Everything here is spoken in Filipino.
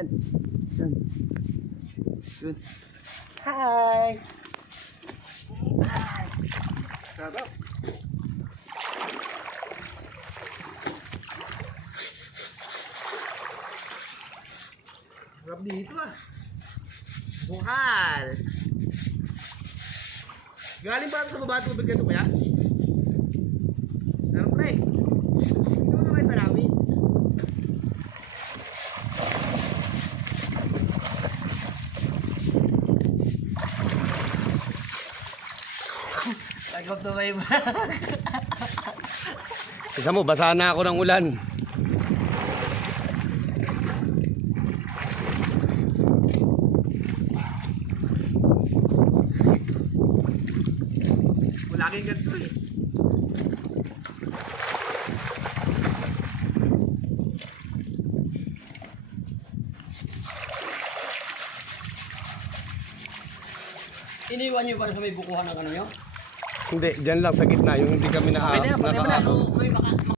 Yan. Yun. Hi! Sarap. Sarap dito ah. Bukal. Galing ba sa baba tubig ito kuya? Sarap na eh. Ito na kayo talawin. Tagap na ba yung Isa mo, basa na ako ng ulan. laging ganito eh. Iniwan nyo ba sa may bukuhan ng ano nyo? Hindi, dyan lang sa gitna, yung hindi kami Okay na yan, patay mo na. naka Uy,